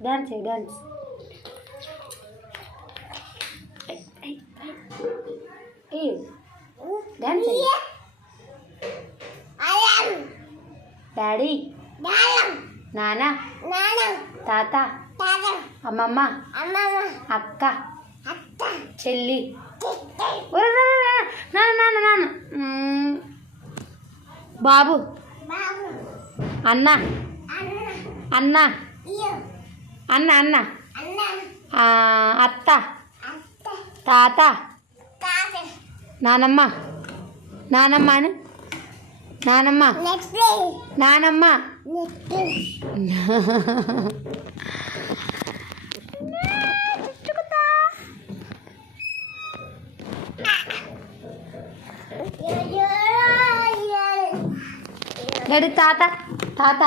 dance dance dance daddy నాన్న తాత అమ్మమ్మ అక్క చెల్లి నాన్న నాన్న నాన్న బాబు అన్న అన్న అన్న అన్న అత్త తాత నానమ్మ నానమ్మ అను నానమ్మ నానమ్మ డాడీ తాత తాత